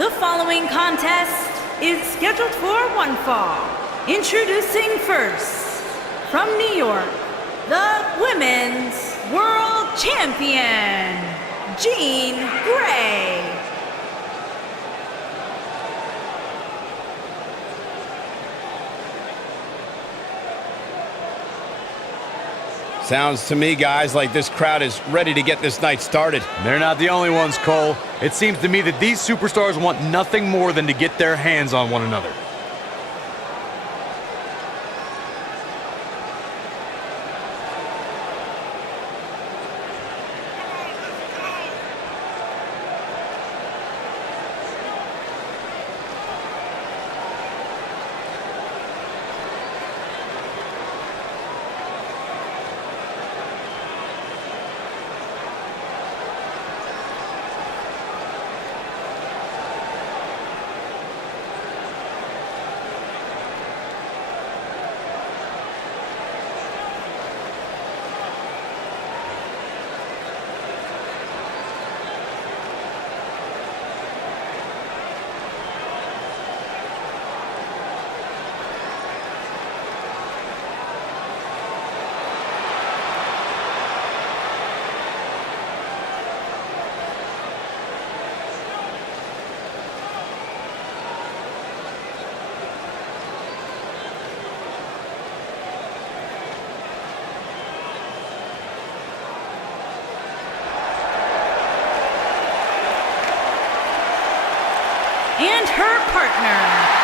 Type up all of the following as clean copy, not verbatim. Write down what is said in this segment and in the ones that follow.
The following contest is scheduled for one fall. Introducing first, from New York, the Women's World Champion, Jean Grey. Sounds to me, guys, like this crowd is ready to get this night started. They're not the only ones, Cole. It seems to me that these superstars want nothing more than to get their hands on one another. And her partner,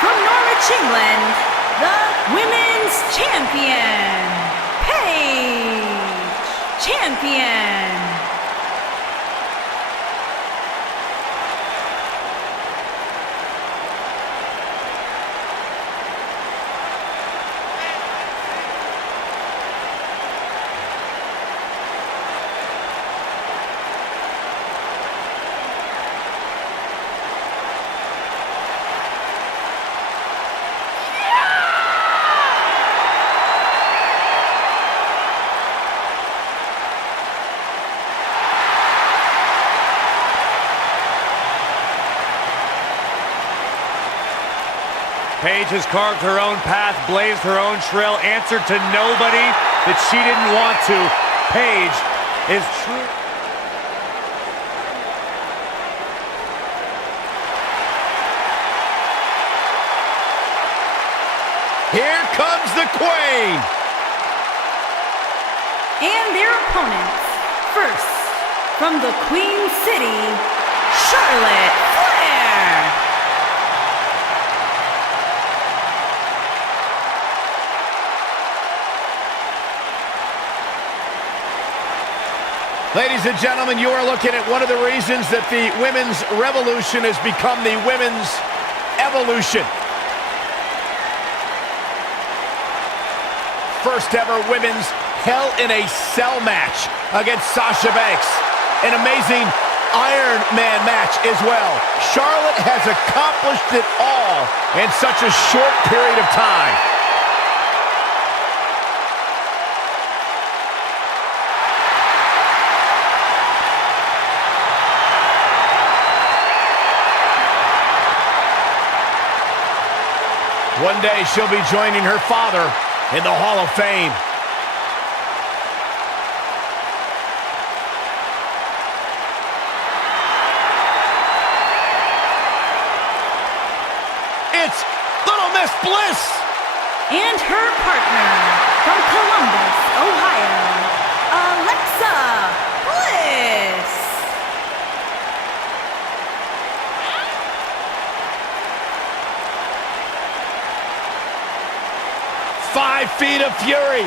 from Norwich, England, the Women's Champion, Paige. Champion. Paige has carved her own path, blazed her own trail, answered to nobody that she didn't want to. Paige is true. Here comes the Queen! And their opponents, first, from the Queen City, Charlotte Flair. Ladies and gentlemen, you are looking at one of the reasons that the women's revolution has become the women's evolution. First ever women's Hell in a Cell match against Sasha Banks. An amazing Iron Man match as well. Charlotte has accomplished it all in such a short period of time. One day she'll be joining her father in the Hall of Fame. It's Little Miss Bliss! And her partner, from Columbus, Ohio, Alexa Bliss. 5 feet of fury.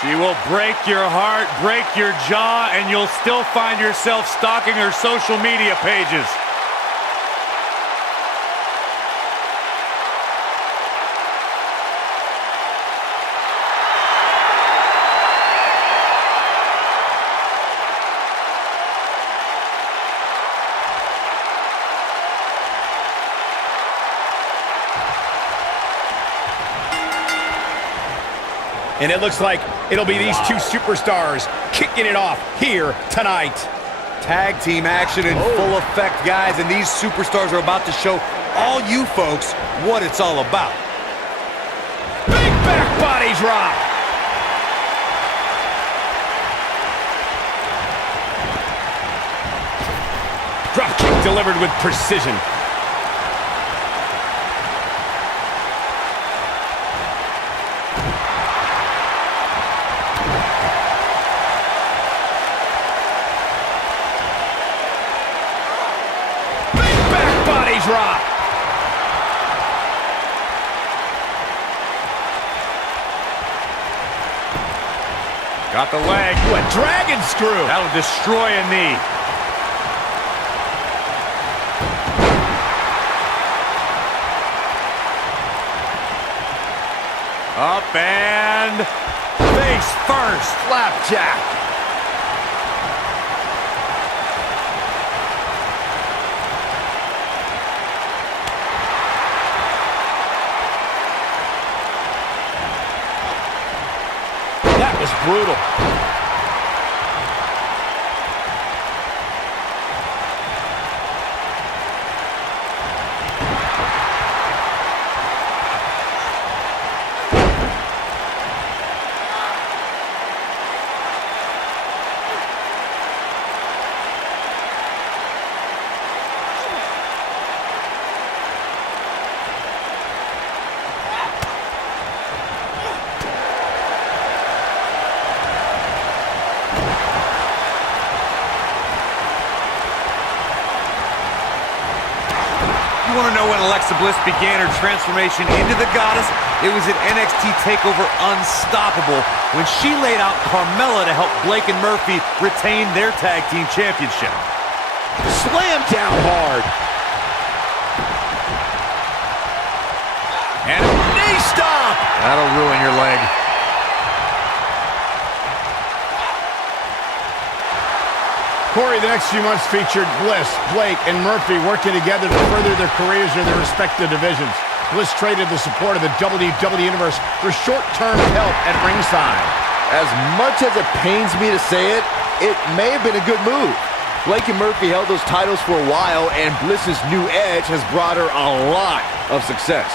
She will break your heart, break your jaw, and you'll still find yourself stalking her social media pages. And it looks like it'll be these two superstars kicking it off here tonight. Tag team action in full effect, guys, and these superstars are about to show all you folks what it's all about. Big back body drop. Drop kick delivered with precision. Drop. Got the leg. Ooh, a dragon screw. That'll destroy a knee. Up and face first. Flapjack. Was brutal. You want to know when Alexa Bliss began her transformation into the goddess? It was at NXT TakeOver Unstoppable when she laid out Carmella to help Blake and Murphy retain their tag team championship. Slam down hard. And a knee stomp. That'll ruin your leg. Corey, the next few months featured Bliss, Blake, and Murphy working together to further their careers in their respective divisions. Bliss traded the support of the WWE Universe for short-term help at ringside. As much as it pains me to say it, it may have been a good move. Blake and Murphy held those titles for a while, and Bliss's new edge has brought her a lot of success.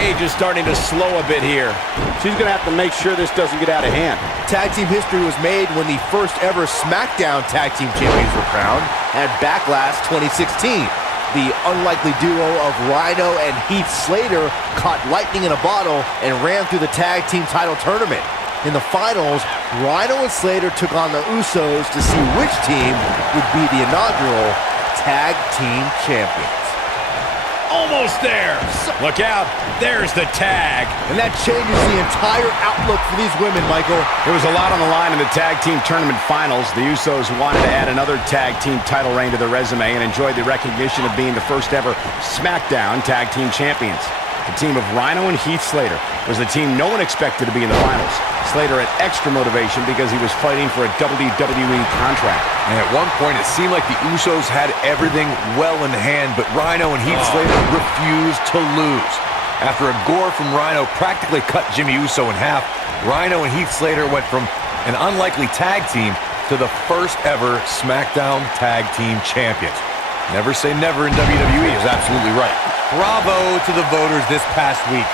Paige is starting to slow a bit here. She's going to have to make sure this doesn't get out of hand. Tag team history was made when the first ever SmackDown Tag Team Champions were crowned at Backlash 2016. The unlikely duo of Rhino and Heath Slater caught lightning in a bottle and ran through the tag team title tournament. In the finals, Rhino and Slater took on the Usos to see which team would be the inaugural Tag Team Champions. Almost there. Look out. There's the tag. And that changes the entire outlook for these women, Michael. There was a lot on the line in the tag team tournament finals. The Usos wanted to add another tag team title reign to their resume and enjoyed the recognition of being the first ever SmackDown Tag Team Champions. The team of Rhino and Heath Slater was the team no one expected to be in the finals. Slater had extra motivation because he was fighting for a WWE contract. And at one point, it seemed like the Usos had everything well in hand, but Rhino and Heath Slater refused to lose. After a gore from Rhino practically cut Jimmy Uso in half, Rhino and Heath Slater went from an unlikely tag team to the first ever SmackDown Tag Team Champions. Never say never in WWE is absolutely right. Bravo to the voters this past week.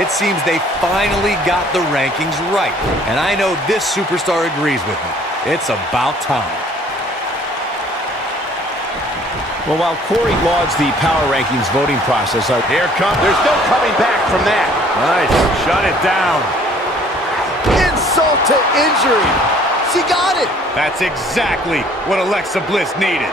It seems they finally got the rankings right. And I know this superstar agrees with me. It's about time. Well, while Corey lauds the power rankings voting process, here comes. There's no coming back from that. Nice. Shut it down. Insult to injury. She got it. That's exactly what Alexa Bliss needed.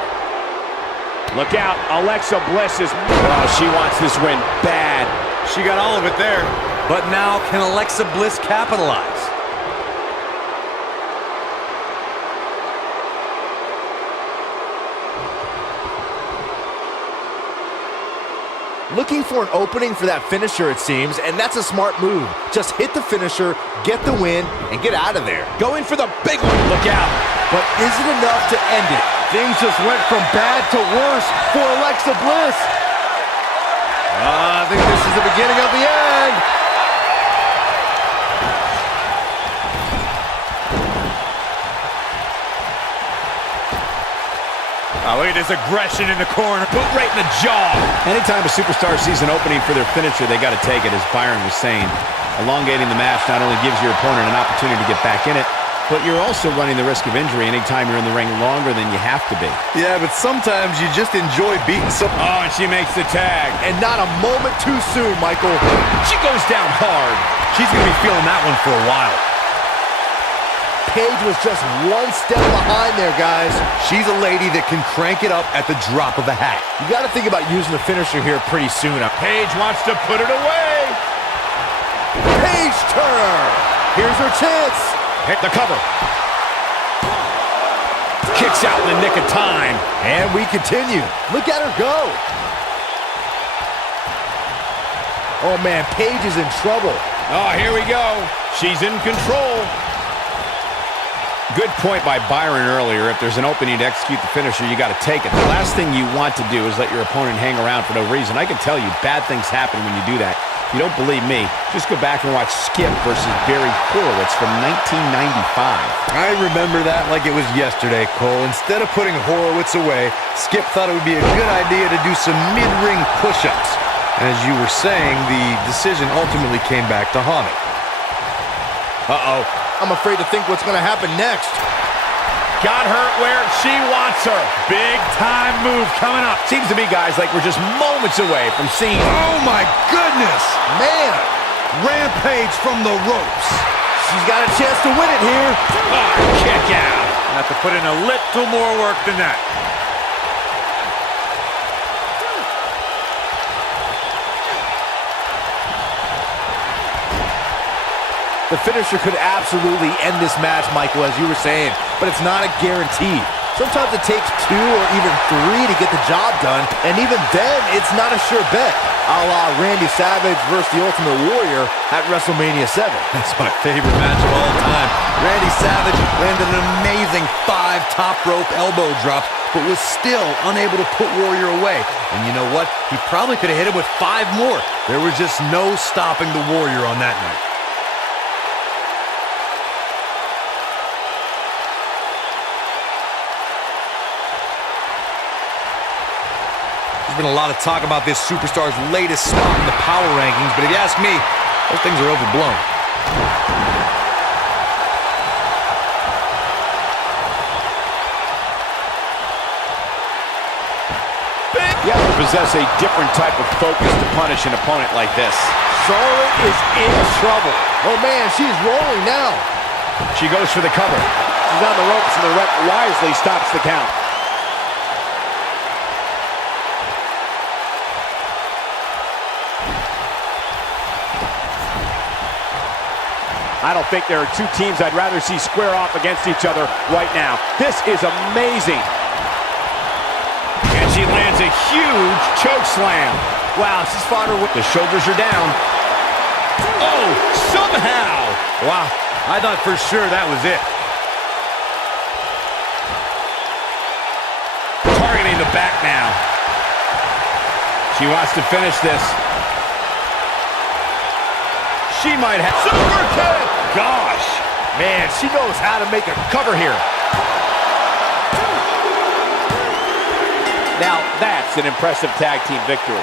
Look out. Alexa Bliss is... Oh, she wants this win bad. She got all of it there. But now, can Alexa Bliss capitalize? Looking for an opening for that finisher, it seems, and that's a smart move. Just hit the finisher, get the win, and get out of there. Going for the big one. Look out. But is it enough to end it? Things just went from bad to worse for Alexa Bliss. I think this is the beginning of the end. Oh, look at this aggression in the corner. Boot right in the jaw. Anytime a superstar sees an opening for their finisher, they got to take it, as Byron was saying. Elongating the match not only gives your opponent an opportunity to get back in it, but you're also running the risk of injury anytime you're in the ring longer than you have to be. Yeah, but sometimes you just enjoy beating someone. Oh, and she makes the tag. And not a moment too soon, Michael. She goes down hard. She's going to be feeling that one for a while. Paige was just one step behind there, guys. She's a lady that can crank it up at the drop of a hat. You got to think about using the finisher here pretty soon. Paige wants to put it away. Paige Turner. Here's her chance. Hit the cover. Kicks out in the nick of time. And we continue. Look at her go. Oh, man, Paige is in trouble. Oh, here we go. She's in control. Good point by Byron earlier. If there's an opening to execute the finisher, you got to take it. The last thing you want to do is let your opponent hang around for no reason. I can tell you, bad things happen when you do that. If you don't believe me, just go back and watch Skip versus Barry Horowitz from 1995. I remember that like it was yesterday, Cole. Instead of putting Horowitz away, Skip thought it would be a good idea to do some mid-ring push-ups. As you were saying, the decision ultimately came back to haunt him. Uh-oh. I'm afraid to think what's going to happen next. Got her where she wants her. Big time move coming up. Seems to me, guys, like we're just moments away from seeing... Oh, my goodness! Man, Rampage from the ropes. she's got a chance to win it here. Oh, kick out. Have to put in a little more work than that. The finisher could absolutely end this match, Michael, as you were saying, but it's not a guarantee. Sometimes it takes 2 or even 3 to get the job done, and even then, it's not a sure bet, a la Randy Savage versus the Ultimate Warrior at WrestleMania 7. That's my favorite match of all time. Randy Savage landed an amazing 5 top rope elbow drops, but was still unable to put Warrior away. And you know what? He probably could have hit him with 5 more. There was just no stopping the Warrior on that night. There's been a lot of talk about this superstar's latest spot in the power rankings, but if you ask me, those things are overblown. You have to possess a different type of focus to punish an opponent like this. Charlotte is in trouble. Oh, man, she's rolling now. She goes for the cover. She's on the ropes, and the ref wisely stops the count. I don't think there are 2 teams I'd rather see square off against each other right now. This is amazing. And she lands a huge choke slam. Wow, she's fought her with... The shoulders are down. Oh, somehow. Wow, I thought for sure that was it. Targeting the back now. She wants to finish this. She might have... Super kick! Gosh, man, she knows how to make a Cover here. Now that's an impressive tag team victory.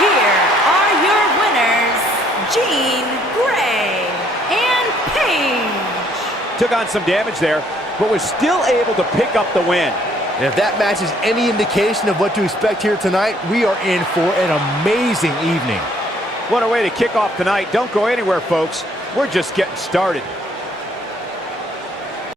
Here are your winners, Jean Grey and Paige. Took on some damage there, but was still able to pick up the win. And if that match is any indication of what to expect here tonight, we are in for an amazing evening. What a way to kick off tonight. Don't go anywhere, folks. We're just getting started.